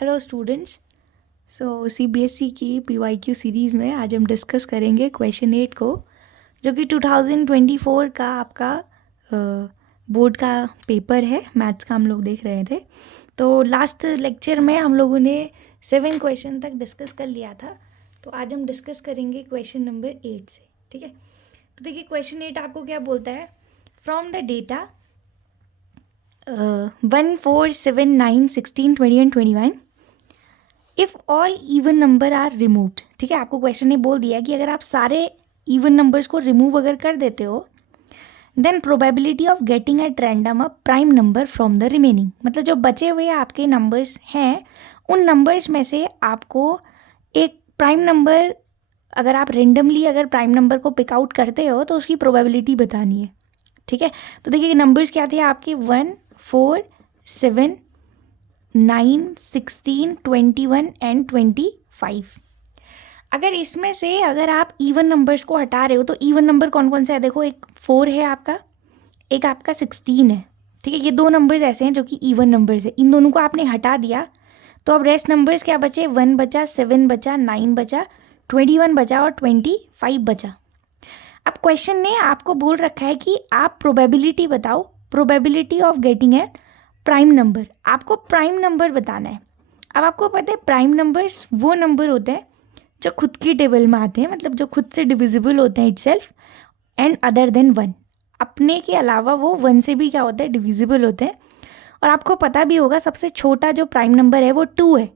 Hello students. CBSE की PYQ series में आज हम डिस्कस करेंगे क्वेश्चन 8 को, जो कि 2024 का आपका बोर्ड का पेपर है। मैथ्स का हम लोग देख रहे थे। तो लास्ट लेक्चर में हम लोगों ने 7 क्वेश्चन तक डिस्कस कर लिया था। तो आज हम डिस्कस करेंगे क्वेश्चन नंबर 8 से। ठीक है, तो देखिए क्वेश्चन 8 आपको क्या बोलता है। From the data 1, 4, 7, 9, 16, 20 and 21 if all even number are removed. ठीक है, आपको क्वेश्चन ने बोल दिया कि अगर आप सारे इवन नंबर्स को रिमूव अगर कर देते हो, then probability of getting at random a prime number from the remaining. मतलब जो बचे हुए आपके नंबर्स हैं, उन नंबर्स में से आपको एक प्राइम नंबर, अगर आप रेंडमली अगर प्राइम नंबर को पिक आउट करते हो तो उसकी प्रोबेबिलिटी बतानी है। ठीक है, तो देखिए नंबर्स क्या थे आपके 1, 4, 7, 9, 16, 21 एंड 25। अगर इसमें से अगर आप इवन नंबर्स को हटा रहे हो तो इवन नंबर कौन कौन से है, देखो एक 4 है आपका, एक आपका 16 है। ठीक है, ये दो नंबर्स ऐसे हैं जो कि इवन नंबर्स है। इन दोनों को आपने हटा दिया तो अब रेस्ट नंबर्स क्या बचे, 1 बचा, 7 बचा, 9 बचा, 21 बचा और 25 बचा। अब क्वेश्चन ने आपको बोल रखा है कि आप प्रोबेबिलिटी बताओ, probability of getting a prime number. आपको प्राइम नंबर बताना है। अब आपको पता है प्राइम नंबर्स वो नंबर होते हैं जो खुद की टेबल में आते हैं, मतलब जो खुद से डिविजिबल होते हैं इटसेल्फ एंड अदर देन 1। अपने के अलावा वो 1 से भी क्या होते हैं, डिविजिबल होते हैं। और आपको पता भी होगा सबसे छोटा जो प्राइम नंबर है वो 2 है।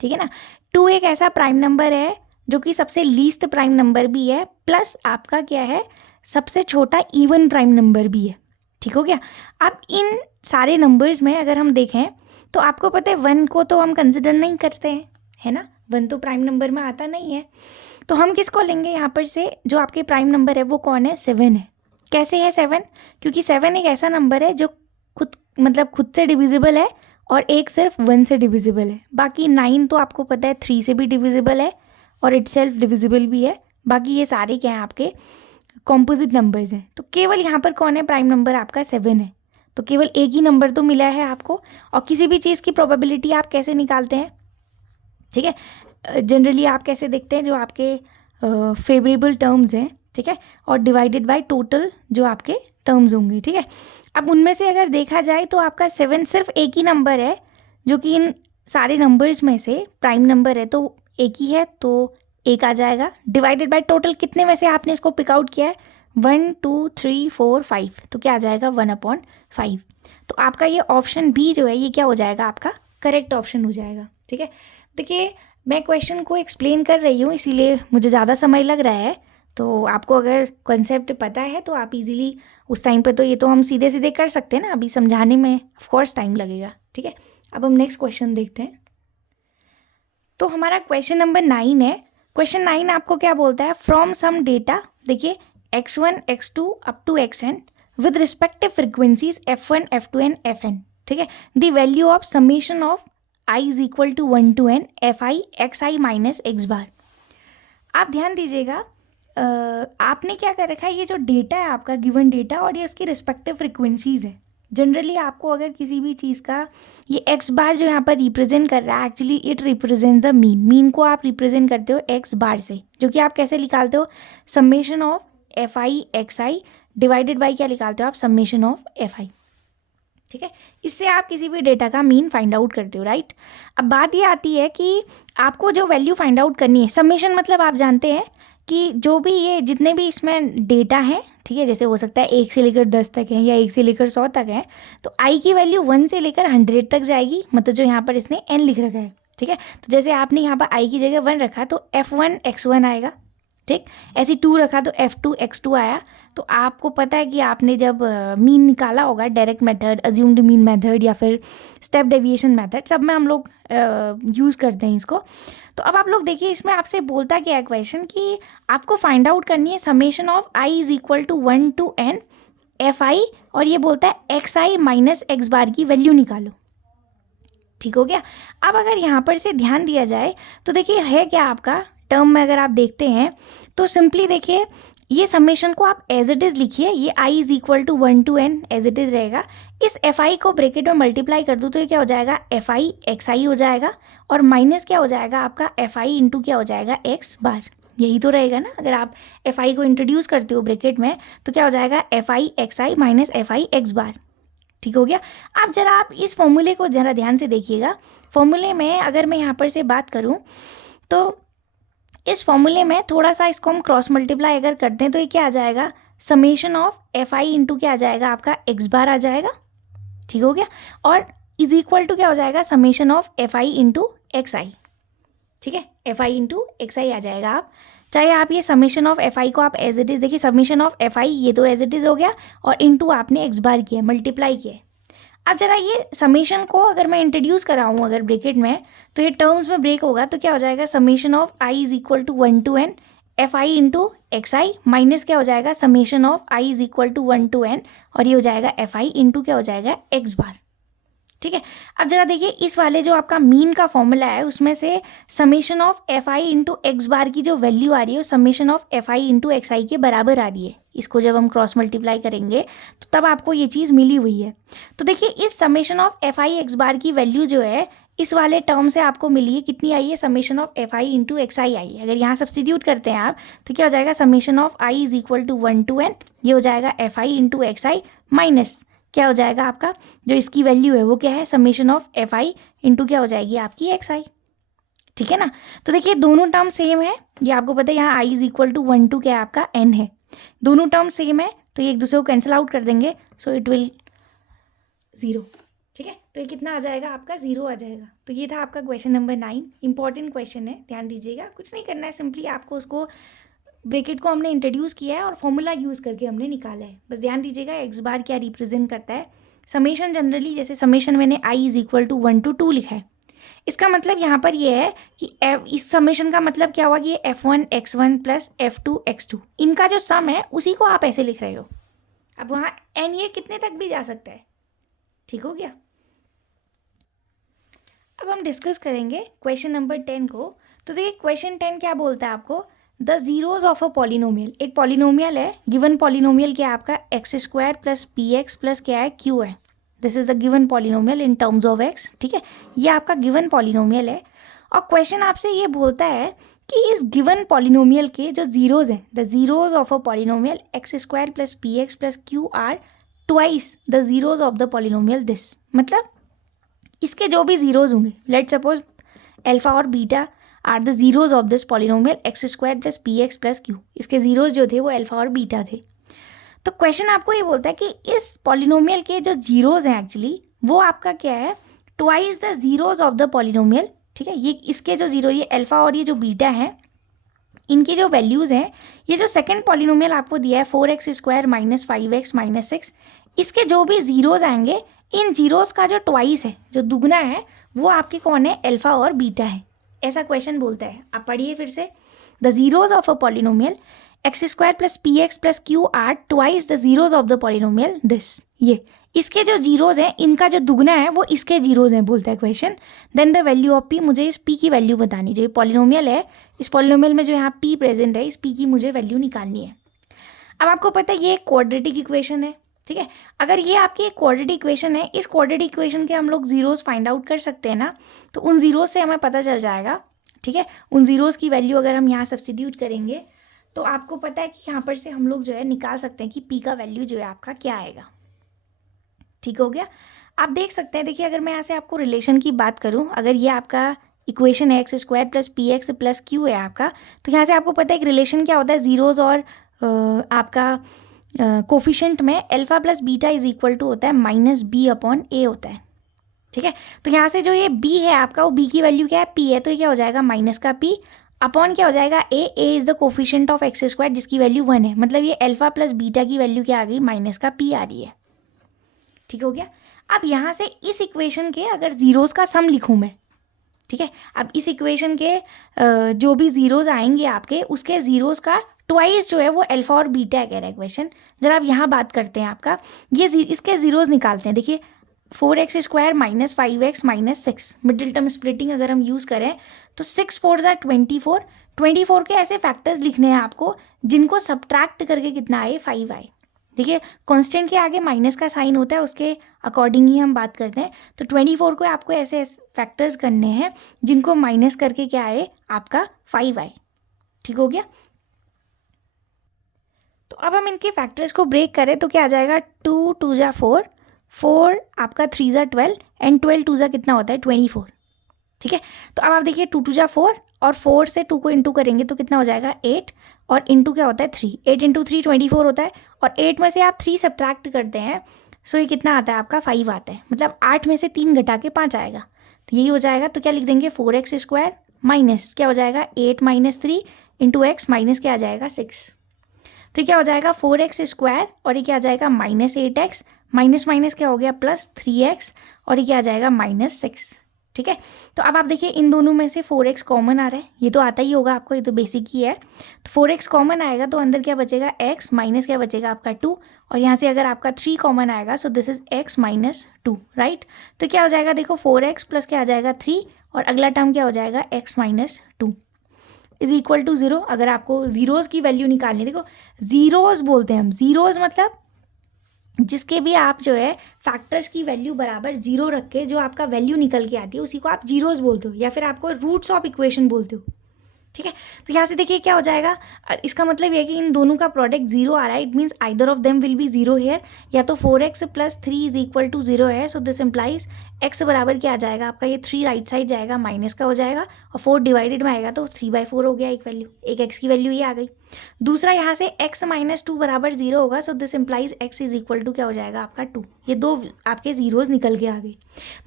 ठीक है ना, 2 एक ऐसा प्राइम नंबर है जो कि सबसे लीस्ट प्राइम नंबर भी है, प्लस आपका क्या है, सबसे छोटा इवन प्राइम नंबर भी है। ठीक हो गया। अब इन सारे नंबर्स में अगर हम देखें तो आपको पता है 1 को तो हम कंसिडर नहीं करते हैं, है ना, 1 तो प्राइम नंबर में आता नहीं है। तो हम किसको लेंगे यहाँ पर से, जो आपके प्राइम नंबर है वो कौन है, 7 है। कैसे है 7, क्योंकि 7 एक ऐसा नंबर है जो खुद से डिविजिबल है और एक सिर्फ 1 से डिविजिबल है। बाकी 9 तो आपको पता है 3 से भी डिविजिबल है और इटसेल्फ डिविजिबल भी है। बाकी ये सारे क्या हैं, आपके कॉम्पोजिट नंबर्स हैं। तो केवल यहाँ पर कौन है, प्राइम नंबर आपका 7 है। तो केवल एक ही नंबर तो मिला है आपको। और किसी भी चीज़ की प्रोबेबिलिटी आप कैसे निकालते हैं, ठीक है, जनरली आप कैसे देखते हैं, जो आपके फेवरेबल टर्म्स हैं, ठीक है, और डिवाइडेड बाय टोटल जो आपके टर्म्स होंगे। ठीक है, अब उनमें से अगर देखा जाए तो आपका 7 सिर्फ एक ही नंबर है जो कि इन सारे नंबर्स में से प्राइम नंबर है, तो एक ही है, तो एक आ जाएगा। डिवाइडेड बाय टोटल कितने में से आपने इसको पिक आउट किया है, 1, 2, 3, 4, 5, तो क्या आ जाएगा 1/5। तो आपका ये ऑप्शन बी जो है ये क्या हो जाएगा, आपका करेक्ट ऑप्शन हो जाएगा। ठीक है, देखिए मैं क्वेश्चन को एक्सप्लेन कर रही हूँ इसीलिए मुझे ज़्यादा समय लग रहा है। तो आपको अगर कॉन्सेप्ट पता है तो आप इजीली उस टाइम पे, तो ये तो हम सीधे सीधे कर सकते हैं ना, अभी समझाने में ऑफ कोर्स टाइम लगेगा। ठीक है, अब हम नेक्स्ट क्वेश्चन देखते हैं। तो हमारा क्वेश्चन नंबर 9 है। क्वेश्चन 9 आपको क्या बोलता है, फ्रॉम सम डेटा, देखिए x1, x2 up to xn with respective frequencies f1, f2 and fn। ठीक है, the value of summation of i is equal to 1 to n fi xi minus x bar. आप ध्यान दीजिएगा, आपने क्या कर रखा है, ये जो डेटा है आपका गिवन डेटा और ये उसकी रिस्पेक्टिव फ्रिक्वेंसीज है। जनरली आपको अगर किसी भी चीज़ का ये x बार जो यहाँ पर रिप्रेजेंट कर रहा है, actually it represent the mean. Mean को आप रिप्रेजेंट करते हो x बार से, जो कि आप कैसे निकालते हो, summation of fi xi divided by क्या निकालते हो आप, समेशन ऑफ fi। ठीक है, इससे आप किसी भी डेटा का मीन फाइंड आउट करते हो, राइट। अब बात ये आती है कि आपको जो वैल्यू फाइंड आउट करनी है, समेशन मतलब आप जानते हैं कि जो भी ये जितने भी इसमें डेटा हैं, ठीक है, जैसे हो सकता है 1 से लेकर 10 तक है या 1 से लेकर 100 तक है, तो आई की वैल्यू 1 से लेकर 100 तक जाएगी, मतलब जो यहाँ पर इसने n लिख रखा है। ठीक है, तो जैसे आपने यहाँ पर आई की जगह 1 रखा तो f1 x1 आएगा। ठीक, ऐसे 2 रखा तो f2 x2 आया। तो आपको पता है कि आपने जब मीन निकाला होगा, direct method, assumed mean method या फिर स्टेप डेविएशन मेथड, सब में हम लोग यूज़ करते हैं इसको। तो अब आप लोग देखिए, इसमें आपसे बोलता क्या है क्वेश्चन कि आपको फाइंड आउट करनी है summation of i is equal to 1 to n fi, और ये बोलता है xi माइनस x बार की वैल्यू निकालो। ठीक हो गया। अब अगर यहाँ पर से ध्यान दिया जाए तो देखिए है क्या आपका टर्म में, अगर आप देखते हैं तो सिंपली देखिए ये समेशन को आप एज इट इज़ लिखिए, ये i is equal to 1 to n as it is रहेगा। इस fi को ब्रैकेट में मल्टीप्लाई कर दूँ तो ये क्या हो जाएगा, fi xi हो जाएगा, और माइनस क्या हो जाएगा आपका fi इंटू क्या हो जाएगा x बार। यही तो रहेगा ना, अगर आप fi को इंट्रोड्यूस करते हो ब्रैकेट में तो क्या हो जाएगा fi xi minus fi x बार। ठीक हो गया। अब जरा आप इस फॉर्मूले को ज़रा ध्यान से देखिएगा। फॉर्मूले में अगर मैं यहाँ पर से बात करूँ तो इस फॉर्मूले में थोड़ा सा इसको हम क्रॉस मल्टीप्लाई अगर करते हैं तो ये क्या आ जाएगा, समेशन ऑफ fi इंटू क्या आ जाएगा आपका x बार आ जाएगा। ठीक हो गया। और इज इक्वल टू क्या हो जाएगा, summation of fi into xi। ठीक है, fi इंटू xi आ जाएगा। आप चाहे आप ये समेशन ऑफ fi को आप एज इट इज़ देखिए, समेशन ऑफ fi ये तो एज इट इज़ हो गया, और इंटू आपने x बार किया, मल्टीप्लाई किया। अब जरा ये समेशन को अगर मैं इंट्रोड्यूस कराऊँ अगर ब्रैकेट में तो ये टर्म्स में ब्रेक होगा, तो क्या हो जाएगा, summation of i is equal to 1 to n fi into xi minus क्या हो जाएगा, summation of i is equal to 1 to n, और ये हो जाएगा fi इंटू क्या हो जाएगा x बार। ठीक है। अब जरा देखिए इस वाले जो आपका मीन का फॉर्मूला है उसमें से summation of fi into x bar की जो वैल्यू आ रही है वो summation of fi into xi के बराबर आ रही है। इसको जब हम क्रॉस मल्टीप्लाई करेंगे तो तब आपको ये चीज़ मिली हुई है। तो देखिए इस summation of fi x bar की वैल्यू जो है इस वाले टर्म से आपको मिली है, कितनी आई है, summation of fi into xi आई है। अगर यहाँ सब्सटीट्यूट करते हैं आप तो क्या हो जाएगा, summation of i is equal to 1 to n, ये हो जाएगा fi इंटू xi माइनस क्या हो जाएगा आपका जो इसकी वैल्यू है वो क्या है, समेशन ऑफ fi इंटू क्या हो जाएगी आपकी xi। ठीक है ना। तो देखिए दोनों टर्म सेम है, ये आपको पता है, यहाँ i is equal to 1 to क्या है आपका n है, दोनों टर्म सेम है तो ये एक दूसरे को कैंसिल आउट कर देंगे, सो इट विल 0। ठीक है, तो ये कितना आ जाएगा आपका 0 आ जाएगा। तो ये था आपका क्वेश्चन नंबर 9। इंपॉर्टेंट क्वेश्चन है, ध्यान दीजिएगा। कुछ नहीं करना है, सिंपली आपको उसको ब्रैकेट को हमने इंट्रोड्यूस किया है और फॉर्मूला यूज़ करके हमने निकाला है। बस ध्यान दीजिएगा एक्स बार क्या रिप्रेजेंट करता है। समेशन जनरली जैसे समेशन मैंने i is equal to 1 to 2 लिखा है, इसका मतलब यहाँ पर ये है कि इस समेशन का मतलब क्या हुआ कि ये f1 x1 plus f2 x2 इनका जो सम है उसी को आप ऐसे लिख रहे हो। अब वहाँ n ये कितने तक भी जा सकता है। ठीक हो गया। अब हम डिस्कस करेंगे क्वेश्चन नंबर 10 को। तो देखिए क्वेश्चन 10 क्या बोलता है आपको, the zeros of a polynomial. एक पॉलिनोमियल है, गिवन पॉलिनोमियल क्या है आपका x square plus p x plus क्या है क्यू है। This is the given polynomial in terms of x. ठीक है, ये आपका गिवन पॉलिनोमियल है और क्वेश्चन आपसे ये बोलता है कि इस गिवन पॉलिनोमियल के जो जीरोज हैं, the zeros of a polynomial x square plus p x plus q are twice the zeros of the polynomial this. मतलब इसके जो भी जीरोज होंगे, लेट सपोज अल्फा और beta are the zeros of this polynomial x square plus p x plus q. इसके zeros जो थे वो अल्फा और बीटा थे। तो क्वेश्चन आपको ये बोलता है कि इस पॉलिनोमियल के जो जीरोज हैं एक्चुअली वो आपका क्या है, twice the zeros of the polynomial. ठीक है, ये इसके जो जीरो, ये अल्फा और ये जो बीटा है, इनकी जो वैल्यूज़ हैं, ये जो सेकंड पॉलिनोमियल आपको दिया है 4x square minus 5x minus 6, इसके जो भी जीरोज आएंगे इन जीरोज का जो ट्वाइस है, जो दुगना है, वो आपके कौन है, अल्फा और बीटा है। ऐसा क्वेश्चन बोलता है। आप पढ़िए फिर से, the zeros of a polynomial x square plus p x plus q are twice the zeros of the polynomial this. ये इसके जो जीरोज हैं इनका जो दुगना है वो इसके जीरोज हैं बोलता है question. Then the value of p, मुझे इस पी की वैल्यू बतानी, जो पॉलिनोमियल है इस पॉलिनोमियल में जो यहाँ पी प्रेजेंट है, इस पी की मुझे वैल्यू निकालनी है। अब आपको पता है ये एक क्वाड्रेटिक इक्वेशन है। ठीक है, अगर ये आपकी एक क्वाड्रेटिक इक्वेशन है, इस क्वाड्रेटिक इक्वेशन के हम लोग जीरोज फाइंड आउट कर सकते हैं ना, तो उन जीरोज से हमें पता चल जाएगा। ठीक है, उन जीरोज की वैल्यू अगर हम यहाँ सब्स्टिट्यूट करेंगे तो आपको पता है कि यहाँ पर से हम लोग जो है निकाल सकते हैं कि पी का वैल्यू जो है आपका क्या आएगा। ठीक हो गया। आप देख सकते हैं, देखिए अगर मैं यहाँ से आपको रिलेशन की बात करूँ, अगर ये आपका इक्वेशन है x square plus p x plus Q है आपका, तो यहाँ से आपको पता है एक रिलेशन क्या होता है, जीरोज और आपका कोफिशेंट में alpha plus beta is equal to होता है माइनस बी अपॉन ए होता है। ठीक है, तो यहाँ से जो ये बी है आपका, वो बी की वैल्यू क्या है, पी है, तो ये क्या हो जाएगा माइनस का पी अपॉन क्या हो जाएगा a is the coefficient of x square जिसकी वैल्यू 1 है। मतलब ये अल्फा प्लस बीटा की वैल्यू क्या आ गई, माइनस का पी आ रही है। ठीक हो गया। अब यहाँ से इस इक्वेशन के अगर जीरोज का सम लिखूँ मैं, ठीक है, अब इस इक्वेशन के जो भी जीरोज आएंगे आपके, उसके जीरोज का ट्वाइस जो है वो अल्फा और बीटा कह रहा है क्वेश्चन। जरा आप यहाँ बात करते हैं आपका, ये इसके जीरोज निकालते हैं। देखिए 4x² minus 5x minus 6, middle term splitting अगर हम यूज़ करें तो 6 4 ज़ा 24, 24 के ऐसे फैक्टर्स लिखने हैं आपको जिनको सब्ट्रैक्ट करके कितना आए 5 आए। देखिए कांस्टेंट के आगे माइनस का साइन होता है, उसके अकॉर्डिंग ही हम बात करते हैं। तो 24 को आपको ऐसे फैक्टर्स करने हैं जिनको माइनस करके क्या आए आपका 5 आए। ठीक हो गया। तो अब हम इनके फैक्टर्स को ब्रेक करें तो क्या आ जाएगा 2 2 ज़ा 4, 4 आपका 3 ज़ा 12 एंड 12 2 ज़ा कितना होता है 24। ठीक है। तो अब आप देखिए 2 2 ज़ा 4 और 4 से 2 को इंटू करेंगे तो कितना हो जाएगा 8 और इंटू क्या होता है 3, 8 इंटू 3 24 होता है और 8 में से आप 3 सब्ट्रैक्ट करते हैं सो ये कितना आता है आपका 5 आता है, मतलब 8 में से 3 घटा के 5 आएगा। तो यही हो जाएगा। तो क्या लिख देंगे 4x² माइनस क्या हो जाएगा 8 माइनस 3 इंटू एक्स माइनस क्या आ जाएगा 6। तो क्या हो जाएगा 4x² और ये क्या आ जाएगा माइनस 8x माइनस माइनस क्या हो गया प्लस 3x और ये क्या आ जाएगा माइनस 6। ठीक है। तो अब आप देखिए इन दोनों में से 4x कॉमन आ रहा है, ये तो आता ही होगा आपको, ये तो बेसिक ही है। तो 4x कॉमन आएगा तो अंदर क्या बचेगा x माइनस क्या बचेगा आपका 2 और यहाँ से अगर आपका 3 कॉमन आएगा सो this is x minus 2 right. तो क्या हो जाएगा देखो 4x प्लस क्या आ जाएगा 3 और अगला टर्म क्या हो जाएगा x minus 2 is equal to 0। अगर आपको जीरोज़ की वैल्यू निकालनी, देखो जीरोज़ बोलते हैं हम, जीरोज़ मतलब जिसके भी आप जो है फैक्टर्स की वैल्यू बराबर जीरो रख के जो आपका वैल्यू निकल के आती है उसी को आप जीरोज़ बोलते हो या फिर आपको रूट्स ऑफ इक्वेशन बोलते हो। ठीक है। तो यहाँ से देखिए क्या हो जाएगा, इसका मतलब ये है कि इन दोनों का प्रोडक्ट जीरो आ रहा है, it means either of them will be zero hair. या तो 4x plus 3 is equal to 0 है, सो दिस इम्प्लाइज x बराबर क्या आ जाएगा आपका, ये 3 राइट साइड जाएगा माइनस का हो जाएगा और 4 डिवाइडेड में आएगा तो 3/4 हो गया एक वैल्यू, एक x की वैल्यू ये आ गई। दूसरा यहाँ से x माइनस 2 बराबर 0 होगा, so this implies x is equal to क्या हो जाएगा आपका 2। ये दो आपके जीरोज़ निकल के आ गए,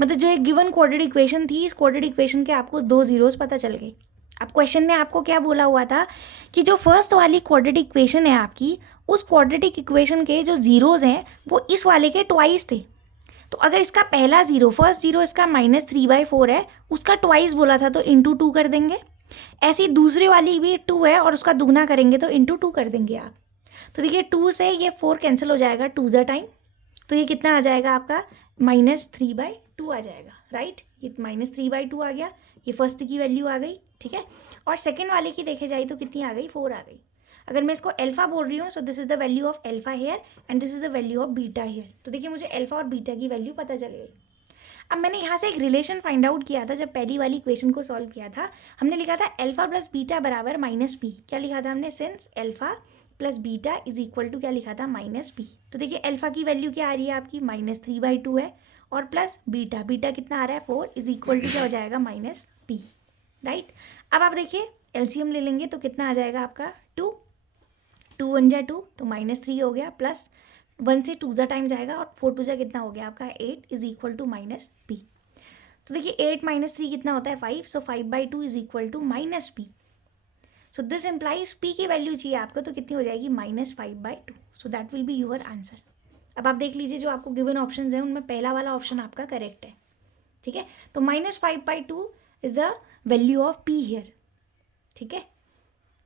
मतलब जो एक गिवन क्वाड्रेटिक इक्वेशन थी इस क्वाड्रेटिक इक्वेशन के आपको दो जीरोज़ पता चल गए। अब क्वेश्चन ने आपको क्या बोला हुआ था कि जो फर्स्ट वाली क्वाड्रेटिक इक्वेशन है आपकी, उस क्वाड्रेटिक इक्वेशन के जो जीरोज़ हैं वो इस वाले के ट्वाइस थे। तो अगर इसका पहला जीरो, फर्स्ट जीरो इसका -3/4 है, उसका ट्वाइस बोला था तो इंटू 2 कर देंगे। ऐसी दूसरी वाली भी 2 है और उसका दुगना करेंगे तो इंटू 2 कर देंगे आप। तो देखिए 2 से ये 4 कैंसिल हो जाएगा 2 ज़ा टाइम, तो ये कितना आ जाएगा आपका -3/2 आ जाएगा राइट। ये -3/2 आ गया, ये फर्स्ट की वैल्यू आ गई। ठीक है। और सेकेंड वाले की देखे जाए तो कितनी आ गई 4 आ गई। अगर मैं इसको अल्फा बोल रही हूँ so this is the value of alpha here and this is the value of beta here. तो देखिए मुझे अल्फा और बीटा की वैल्यू पता चल गई। अब मैंने यहाँ से एक रिलेशन फाइंड आउट किया था, जब पहली वाली इक्वेशन को सॉल्व किया था हमने लिखा था अल्फा प्लस बीटा बराबर -p। क्या लिखा था हमने, since alpha plus beta is equal to क्या लिखा था -p। तो देखिए अल्फा की वैल्यू क्या आ रही है आपकी -3/2 है और प्लस बीटा, बीटा कितना आ रहा है 4 इज इक्वल टू क्या हो जाएगा -p राइट। अब आप देखिए एलसीएम ले लेंगे तो कितना आ जाएगा आपका 2, 2 1 जा 2 तो -3 हो गया, प्लस 1 से 2 ज़ा टाइम जाएगा और 4 2 ज़ा कितना हो गया आपका 8 इज इक्वल टू -p। तो देखिए 8 - 3 कितना होता है 5, so 5/2 is equal to -p। So this implies p की वैल्यू चाहिए आपको तो कितनी हो जाएगी -5/2। So that will be your answer. अब आप देख लीजिए जो आपको गिवन ऑप्शन है उनमें पहला वाला ऑप्शन आपका करेक्ट है। ठीक है। तो -5/2 is the value of p here. ठीक है।